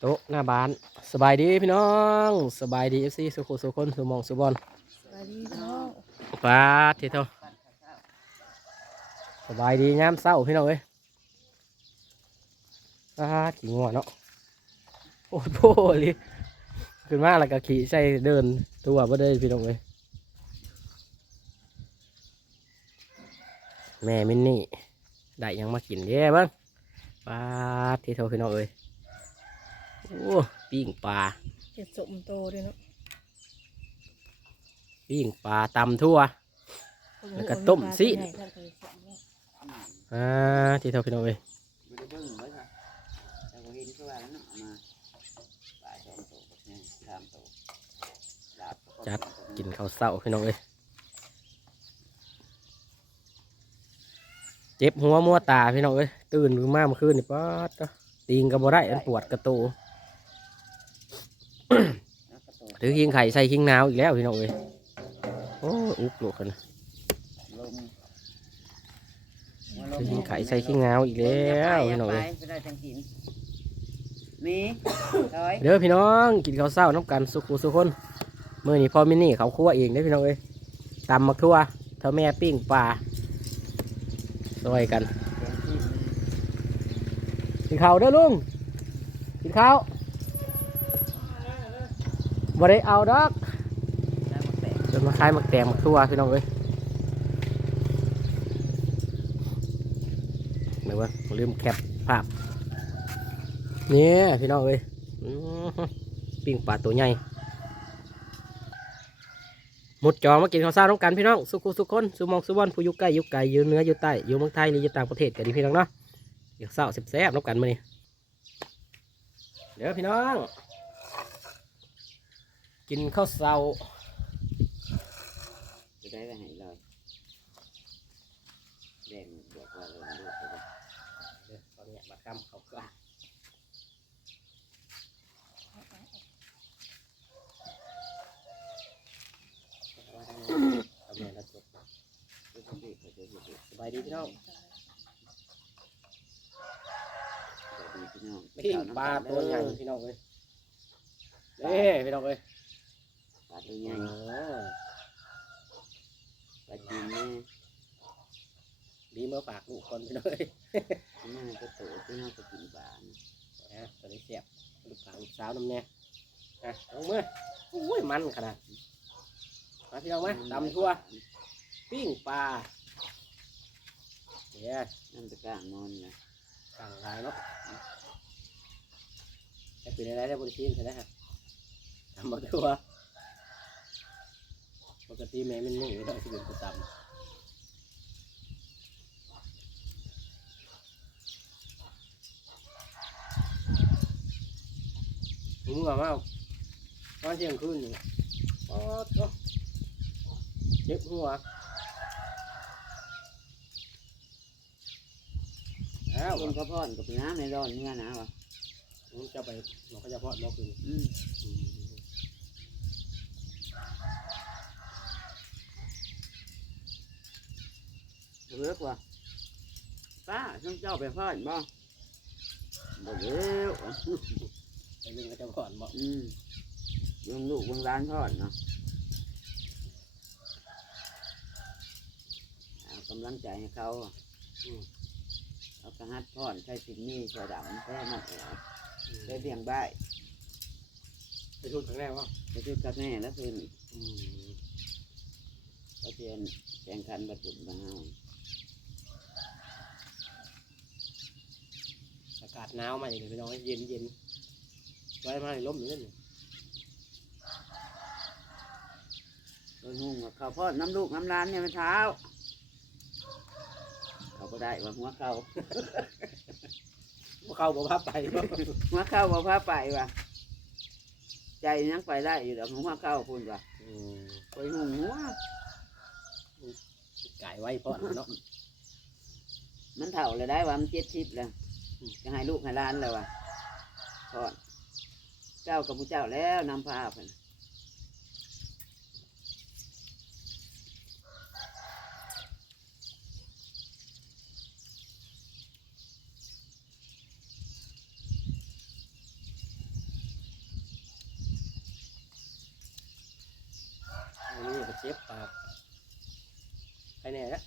โต๊ะหน้าบ้านสบายดีพี่น้องสบายดีเอฟซีสุขุสุคนสุหมองสุบอลสวัสดีพี่น้องปลาทีเท่าสบายดียามเศร้าพี่น้องเอ้ยปลาขี่งัวเนาะโอ้โหลิขึ้นมาแล้วก็ขี่ใส่เดินตัวบ่ได้พี่น้องเอ้ยแม่มินนี่ได้หยังมากินเด้เบ้างปลาทีเท่าพี่น้องเอ้ย โอ้ปิ้งปลาเห็ดสมโตด้วยเนาะปิ้งปลาตำทั่ว แล้วก็ต้มซีด อ่าที่เท่าพี่น้องเอ้ยไม่ได้เบิ่งไว้ค่ะแต่ก็เห็นคือว่าแล้วเนาะเอามาปลาสองตัวกับเนี่ยสามตัวลาบก็จัดกินข้าวเศร้าพี่น้องเอ้ยเจ็บหัวมัวตาพี่น้องเอ้ยตื่นขึ้นมาเมื่อคืนนี่ป๊อดเนาะตีงก็บ่ได้มันปวดกระตูแล้วก็ตัว ถือขิงไข่ใส่ขิงนาวอีกแล้วพี่น้องเอ้ยโอ้ยอุกลูกกันนะลมถือขิงไข่ใส่ขิงนาวอีกแล้วพี่น้องไปเอ้ยไปได้จังกินมีร้อยเด้อพี่น้องกินข้าวเศร้าน้ำกันสุขุสุขคนมื่อนี้พ่อมินนี่เขาคั่วเองได้อพี่น้องเอ้ยตำมักทั่วเท่าแม่ปิ้งปลาซอยกันแกงขี้กินข้าวเด้อลุงกินข้าว บ่ได้เอาดอกแล้วมันแตกเดินมาขายมักแตงมักทั่วพี่น้องเอ้ยเดี๋ยวว่าลืมแคปภาพนี่พี่น้องเอ้ยปิ้งปลาตัวใหญ่หมดจอมากินข้าวเช้าต้องกันพี่น้องสุขุสุขคนสุมองสุบอนผู้อยู่ใกล้อยู่ไกลอยู่เหนืออยู่ใต้อยู่เมืองไทยหรืออยู่ต่างประเทศก็ดีพี่น้องเนาะเดี๋ยวเช้าแซ่บๆน้ำกันมานี่เดี๋ยวพี่น้อง กินข้าวเช้าจะได้ไปให้เลยแดงบวกว่าเลยบวกว่าเลยเดี๋ยวตอนเนี้ยมาคำเขาก็ทำไงนะจบเดี๋ยวผมเด็กเขาจะอยู่ดีสบายดีพี่น้องดีพี่น้องปิ้งปลาตัวใหญ่พี่น้องเลยเอ้พี่น้องเลย ปลาตัวใหญ่อ่าปลาจีนแม่ดีเมื่อฝากลูกคนพี่น้องเลยแม่ก็โตที่น่าจะกินปลานะนะตอนนี้เสียบลูกสาวลูกสาวน้ำเนี่ยอะเอามืออุ้ยมันขนาดมาพี่น้องไหมตำทั่วปิ้งปลาเนี่ยน้ำตะกร้างนอนนะสั่งหลายเนาะจะเป็นอะไรได้บริชีนใช่ไหมฮะทำมาตัว ปกติแม่มันไม่อยู่ได้ที่เป็นประจำมึงว่ามาตอนเที่ยงคืนนี่อ๋อก็เจ็บหัวแล้วคนก็พ่อนกับน้ำในร้อนเมื่อหนาวอะมึงจะไปหลอกก็จะพอดบอกคืนอืม เลิกว่ะป้าช่างเจ้าไปพ่อนบ่บ่เร็วไอ้เรื่องก็จะพอดบอกอืมเบิ่งลูกเบิ่งร้านทอดเนาะเอากำลังใจให้เขาอะอืมเอากระหัดทอดใช้สินนี่เสือดำแค่มันเอวใช้เลี้ยงใบายไปทุนครั้งแรกว่าไปซื้อกาแฟแล้วคืนอืมเขาเทียนแข่งขันบรรจุบรรเฮาากาศหนาวมาอย่างนี้พี่น้องเย็นเย็นไว้มาให้ล้มอยู่นั่นนี่โดยหุ่งกับเขาวโพอดน้ำลูกน้ำร้านเนี่ยมันเช้า เขาก็ได้ว่าหัวเขาบ่เข้าบ่พาไปหัวเข้าบ่พาไปว่ะใจยังไปได้อยู่ดอกหัวเข้าพุ่นว่ะอืมไปหุ่งหัวไก่ไว้พอดเนาะมันเถ่าเลยได้ว่ามันเจ็ดชิปแล้ว จะให้ลูกให้ล้านแล้ววะพอเจ้ากับผู้เจ้าแล้วนำพาไปนี่นเจ็บปากไปไหนละ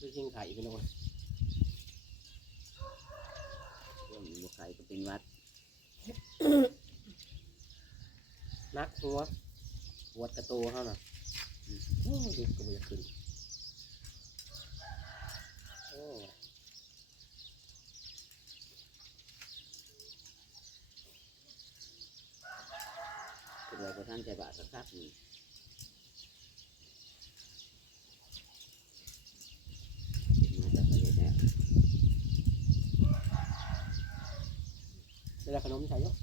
ดูยิงไข่กัน่อย วงบุกไข่ก็เป็นวัด นักหัวปวดกระตูเขาน่ะโอ้ยดูกระเบือขึ้นโอ้ยเป็นไรก็ท่านใจบาดสักพักหนึ่งมาจากประเทศแล้ว เวลาขนม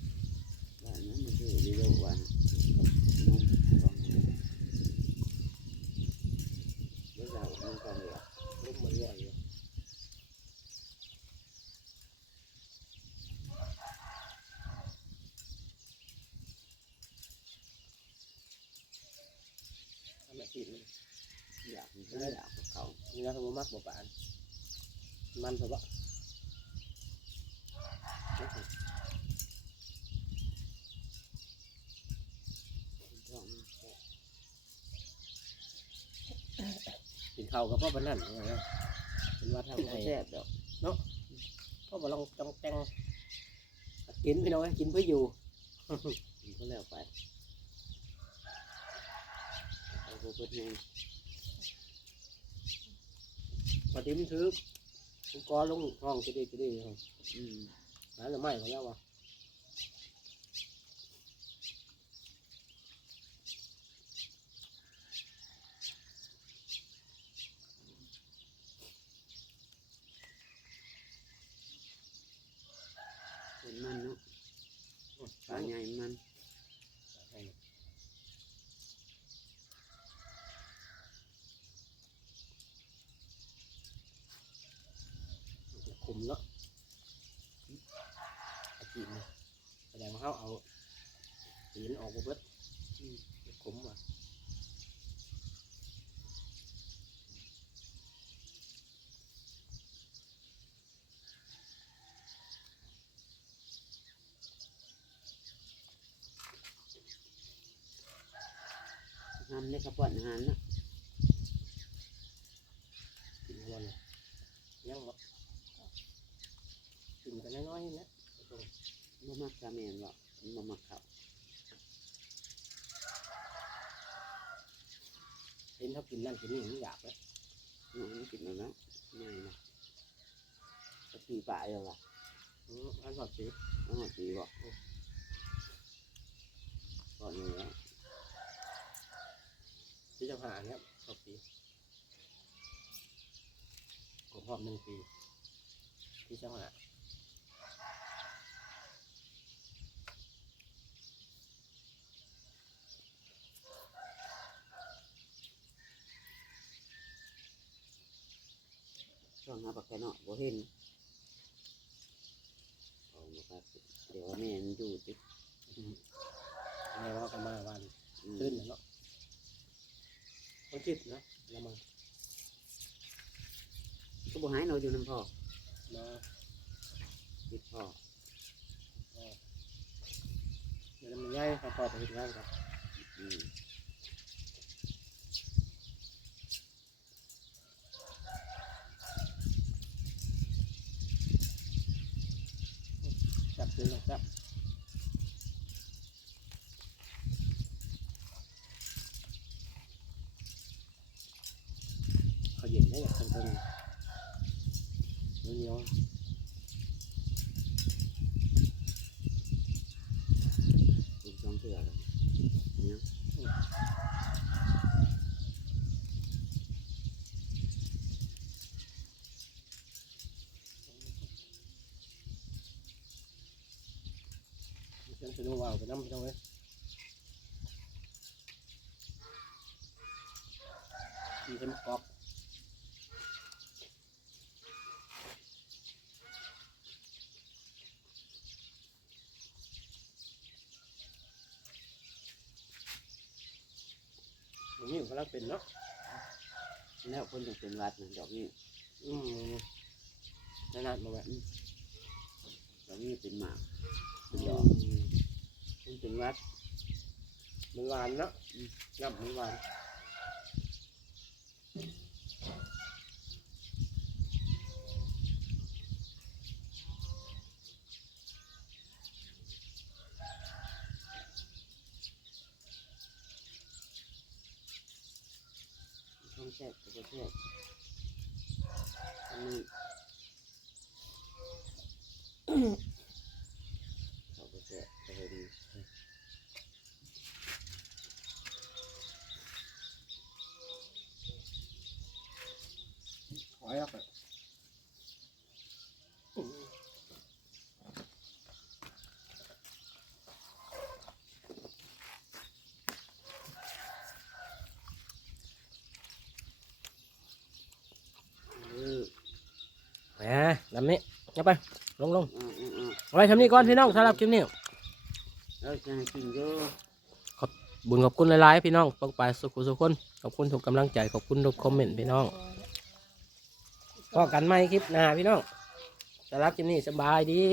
ใส่เยอะว่านั้นมันคือวิโรว่านนมกองเดียวเดี๋ยวเรานมกองเดียว ลูกมันใหญ่อยู่ทำไมกินมัน อยากมันก็อยากกับเขา นี่นะสมมติมักบ่ปานมันเถอะวะ ช่อง กินข้าวกับพ่อปานนั่นเนี่ยนะเป็นว่าทำทำไงให้แซ่บดอกพ่อบอกลองจองแตงกินพี่น้องกินเพื่ออยู่มันก็แล้วไปเอาไปเพื่อแห้งพอดีมันถืออุปกรณ์ลงห้องจะดีจะดีครับอืมหาหรือไม่เขาแล้ววะ เป็นมันเนาะ ปลาใหญ่มันคุมเนาะอาจีนแสดงว่าเขาเอาหินออกมาเบิดคุมว่ะ ได้กระป๋อนอาหารเนาะกินวันเลยยังบ่กินกันน้อยๆนี่นะตรงบ่มักกะแมนหรอกบ่มักเขาเห็นเขากินนั่นกินนี่มันอยากเลยน้องมันกินแล้วเนาะใหญ่นะกะปีป่าเลยว่ะอืมอันสอดสีน้องปีบอกก่อนเลยแล้ว ที่จะผ่านเนี้ยสอดสีกบหอบหนึ่งปี ที่จะผ่านช่วงหาปักแค่เนาะบ่เห็นเอามาครับเดี๋ยวแม่มันอยู่ติในว่ากันมาวันอืม ขึ้นเนาะ ต้องคิดเนาะแล้วมันก็บ่หายเราอยู่น้ำพ่อมาติดพ่อเดี๋ยวมันย่ายพอไปเห็นงานกันอืม จับซื้อจับ เขาเย็นได้แบบเพิ่งๆเหนียวลูกสองเสือแล้วเนี่ยๆฉันจะดูว่าวไปน้ำไปน้องเลยมีเต็มกรอบ มันนี่มันกำลังเป็นเนาะแล้วคนจะเป็นหวัดนะดอกนี้อืมนานๆมาแบบดอกนี้เป็นหมากอืเป็นดอกมคนเป็นหวัดมันหวานเนาะย่ำมันหวาน แซ่บก็บ่แซ่บอันนี้เขาบ่แซ่บก็เห็นหอยออกไป อือ แหม ลำนี้เอาไป ลงลงอ่าอ่าอ่าเอาไว้ทำนี้ก่อนพี่น้องสำหรับคลิปนี้เราจะให้กินอยู่บุญขอบคุณหลายๆพี่น้องต้องไปสุขุสุขคน ขอบคุณทุกกำลังใจ ขอบคุณทุกคอมเมนต์พี่น้องก็กันไหมคลิปหน้าพี่น้องสำหรับคลิปนี้สบายดี